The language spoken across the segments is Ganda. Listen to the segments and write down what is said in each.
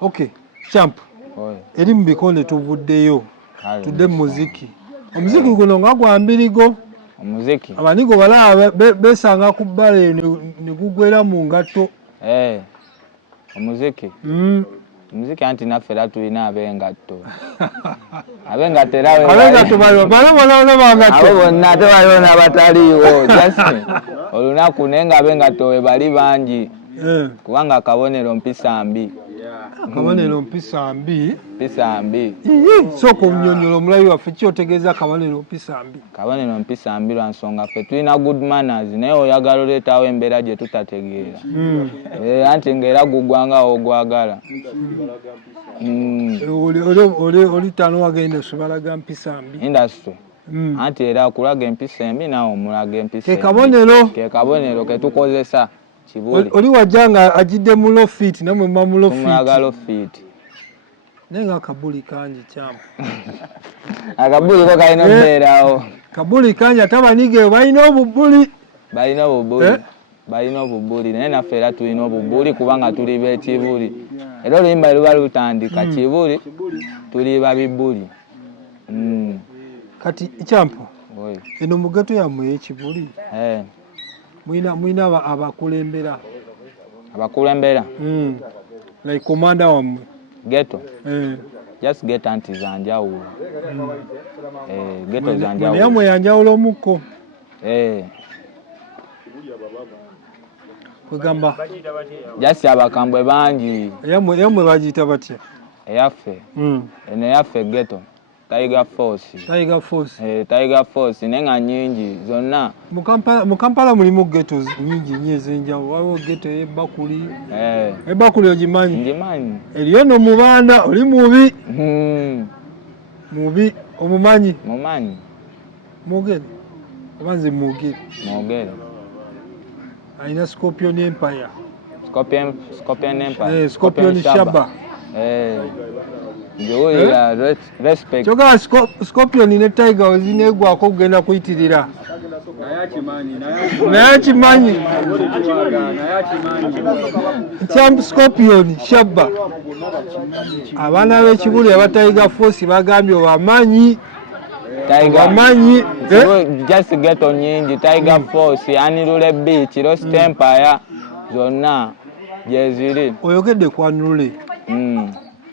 Okay, champ. Eri mu bikonde tuvuddeyo. Tudde muziki. Omuziki guno nga gwambirigo. Omuziki. Abanigo balaba besanga ku bbale ne gugwera mu ngatto. Omuziki. Omuziki anti naffe era tulina abengatto. Abengatto era abengatto balo bangatto. Abo bonna tebaliwo n'abataliiwo. Just olunaku naye nga abengatto we bali bangi. Kubanga akabonero mpisa mbi. Akabonero mpisa mbi. Mpisa mbi. Soko mnyonyola omulayi waffe kyotegeeza akabonero mpisa mbi. Kabonero mpisa mbi lwa nsonga ffe tulina good manners naye oyagala oleetaawo embeera gye tutategeera. Anti ng'era gugwanga ogwagala. Oli tano wagenda osubalaga mpisa mbi. Industry. Anti era kulaga empisa embi nawe omulaga empisa embi. Ke kabonero ke tukozesa. Oli wajanga ajidde mu low feet namwe mwa mu low feet. Mulaga low feet. Nenga akabuli kanji champ. Akabuli ko kalina mbeerawo. Kabuli kanji atabanige balina obubuli. Balina obubuli naye naffe era tulina obubuli kubanga tuli b'ekibuli. Era oluyimba luba lutandika kibuli tuli babibuli. Kati champ. Eno mugato yammwe ekibuli. Mwina abakulembera. Abakulembera? Like commander wammwe. Ghetto? Just get anti zanjawulo. Ghetto zanjawulo. Yammwe yanjawulo omukko. Kwegamba. Just abakambwe bangi. Yammwe bagiyita batya? Eyaffe. Eno eyaffe ghetto. Tiger Force. Tiger Force nenga nyingi zonna. Mu Kampala mulimu ghettos nyingi ez'enjawulo. Waliwo ghetto y'Ebakuli. Ebakuli ogimanyi? Ngimanyi. Eriyo no Mubanda oli mubi. Mubi omumanyi? Mumanyi. Mwogere. Obanze mwogere. Mwogere. Alina Scorpion Empire. Scorpion Empire. Scorpion Shaba. Respect. Choga Scorpion ne Tiger ozinegwako kugenda kuyitirira. Nayakimanyi. Champ Scorpion Shaba. Abana b'ekibuli aba Tiger Force bagambye obamanyi. Tiger manyi. Just get on nyingi. Tiger Force, Anirule Beach, Lost Empire, zonna jeziri. Oyogedde ku Anirule.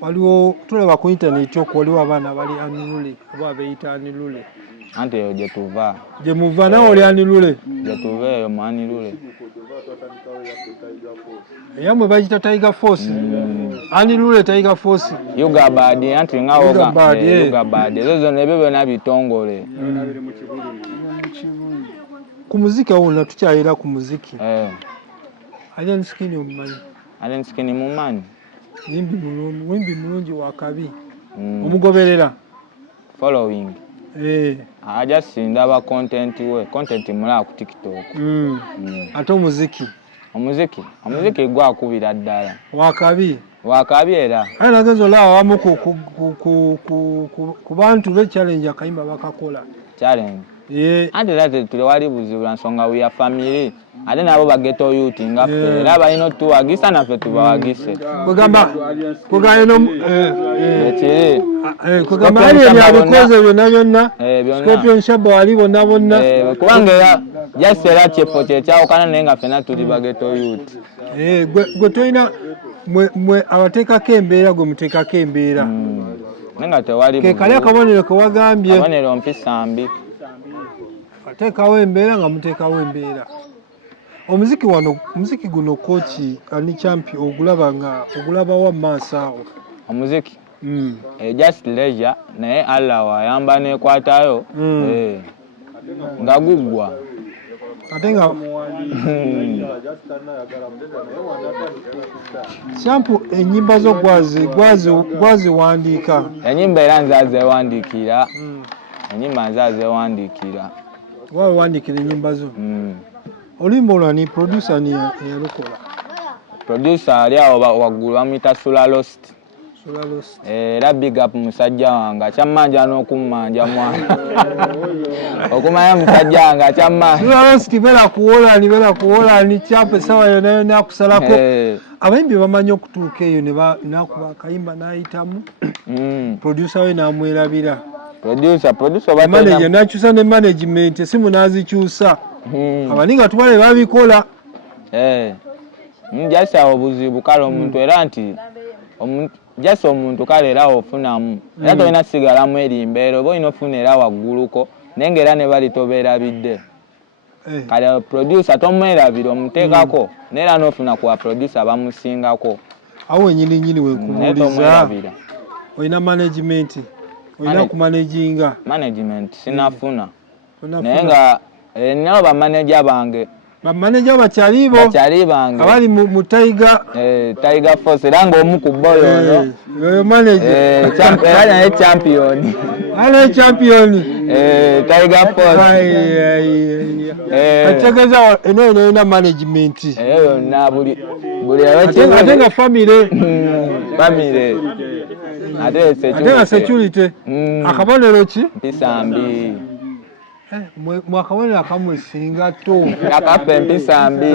Waliwo tulaba ku internet waliwo abaana bali Anirule oba beeyita Anirule. Anti eyo gye tuva. Gye muva nawe oli Anirule? Gye tuva eyo mu Anirule. Yammwe bagita Tiger Force. Anirule Tiger Force. Yugabad anti nga Yugabad. Ezo zonna ebyo byonna bitongole. Ku muziki wonna tukyayira ku muziki. Alien Skin omumanyi? Alien Skin mumanyi? Wimbi mulungi wakabi. Omugoberera. Following. Aja sindaba content mulaba ku TikTok. Ate omuziki. Omuziki gwakubira ddala. Wakabi era. Aye nagenza olaba wamu ku bantu be challenge akayimba bakakola. Challenge. Ate era tewali buzibu lwa nsonga we are family. Ate nabo bageto youth nga ffe era balina tuwagisa naffe tubawagise. Kugamba yabikoze byonna Scorpion Shaba wali bonna kubanga era just era kyefo kyekyawukana naye nga ffena tuli bageto youth. Gwe tolina mwe abateekako embeera gwe muteekako embeera nenga tewali ke kali akabonero ke wagambye kabonero mpisa mbi ateekawo embeera nga muteekawo embeera. Omuziki guno kochi ani champi ogulaba wa maaso awo. Omuziki just leisure naye Allah wayamba nekwatayo nga guggwa ate nga champu enyimba zo gwaziwandiika. Enyimba era nzazewandikira. Enyimba nzazewandikira. Wawandikira enyimba zo. Oluyimba olwo ni producer ni yalukola. Producer ali awo waggulu bamuyita Sula Lost. era big up musajja wange akyamanja n'okummanja mwana okumanya musajja wange akyamanja rosti bera kuwola ni chape sawa yona kusalako abayimbi bamanyi okutuuka eyo ne nakuba akayimba n'ayitamu producer we n'amwerabira producer manager n'akyusa ne management esimu n'azikyusa abalinga tubale babikola njasa obuzibu kale omuntu era nti jasa omuntu kale era ofunamu era tolina sigalamu erimbeero oba olina ofunira wagguluko naye ng'era ne bali tobeerabidde kale producer tomwerabira omuteekako neera n'ofuna ku producer bamusingako awo wenyini wekubuuliza olina management olina kumanaginga management sinafuna naye nga nabo bamanager bange bamanager bakyali bange abali mu Tiger Force era ng'omu ku boyo oyo manager era naye champion Tiger Force ategeza eno ina management yonna buli ate nga family ate security akabonero ki mpisa mbi mwakabonero akamwe singa to akafa empisa mbi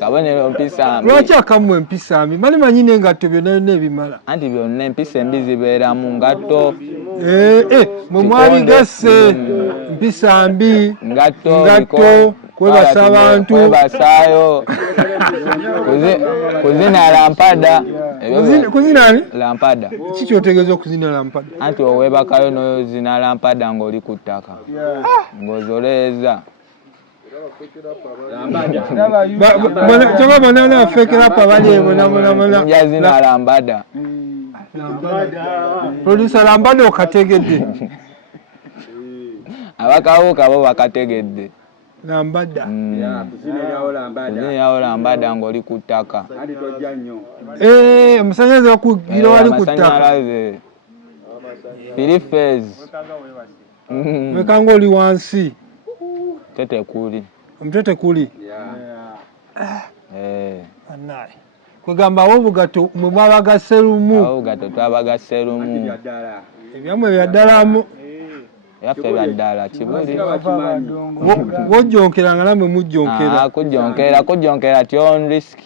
kabonero mpisa mbi lwaki akamwe empisa mbi mali manyi n'engatto byonna ebimala anti byonna empisa embi zibeera mu ngatto mwe mwabigasse mpisa mbi ngatto kwebasa abantu kwebasaayo kuzina lampada kuzinani lampada kiki otegeeza okuzina lampada anti owebakayo n'ozina lampada ng'oli ku ttaka ng'ozoleeza toba banana afekerapa bali njazina lambada producer lambada okategedde abakawuka bo bakategedde lambada kuzinirawo lambada ng'oli ku ttaka amasanyalaze bakugira wali ku ttaka three phase wekanga oli wansi tete kuli omutete kuli kwegamba abo obugato mwe mwabagasse lumu obugato twabagasse lumu ebyamwe byaddalamu yaffe byaddala kibuli wojjonkeranga namwe mujjonkera kujjonkera ti on risk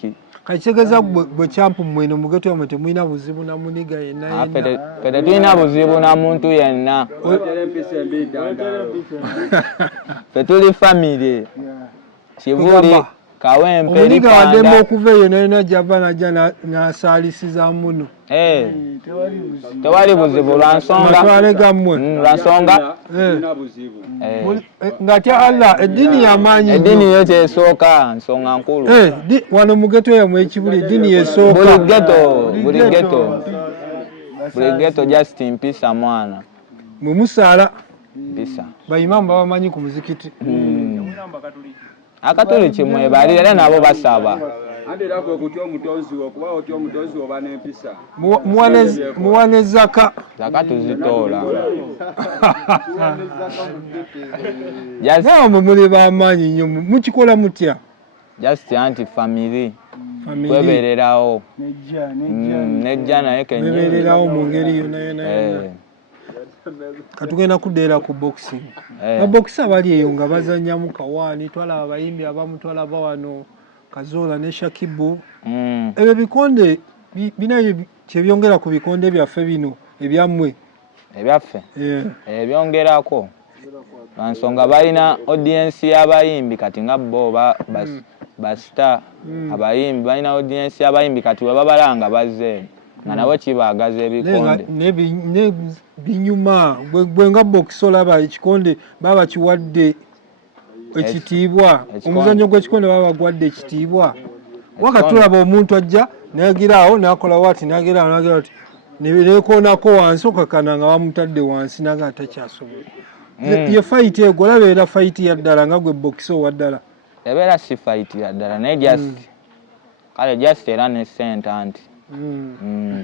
kakitegeeza bwe kyampu mweno mugeto yamwe temulina buzibu na muniga yenna ffe tulina buzibu na muntu yenna ffe tuli famire kibuli kawempe omuniga waddemu okuva eyo nalina gyava najja n'asaalisiza muno tewali buzibu lwansonga gammwe ng'atya Allah eddiini y'amaanyi eddiini yo kyesooka nsonga nkulu wano mu geto yamwe ekibuli eddiini yesooka buli geto just mpisa mwana mwe musaala mpisa bayimamu babamanyi ku muzikiti akatuli kimwebali era nabo basaba muwane zaka tuzitoola nawe mwe muli b'amaanyi nnyo mukikola mutya just anti family kwebererawo nejja naye kenywebererawo mu ngeri yonayona katugenda kudeera ku boxing abokisi abali eyo nga bazannyamu kawaani twalaba abayimbi abamu twalaba wano Kazola ne Shakibu ebyo bikonde binayo kyebyongera ku bikonde byaffe bino ebyammwe ebyaffe byongerako lwansonga balina audience y'abayimbi kati nga bo basita abayimbi balina audience y'abayimbi kati we babalanga bazze nga nabo kibaagaza ebikonde binyuma bwe nga box olaba ekikonde baba kiwadde ekitiibwa omuzannyo gw'ekikonde baba bagwadde ekitiibwa wakatulaba omuntu ajja nayagiraawo nakola wati nagiraawo ati nekoonako wansi okakana nga bamutadde wansi naga atakyasobola ye fayiti ego olaba era fayiti yaddala nga gwe box owaddala ebeera si fayiti yaddala naye just kale just era ne sente anti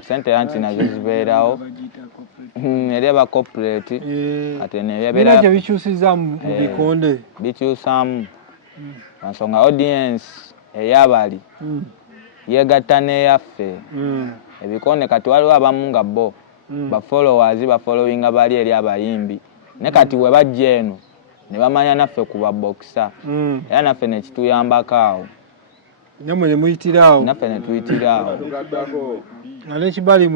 sente anti nazo zibeerawo eri aba corporate ate nebyo bikyusiza mu bikonde bikyusamu nsonga audience eyabali yegatta n'eyaffe ebikonde kati waliwo abamu nga bo bafollowers bafollowinga bali eri abayimbi ne kati we bajja eno ne bamanya naffe kuba boxer era naffe ne kituyambako awo namwe ne muyitira awo naffe ne tuyitira awo n'ekibali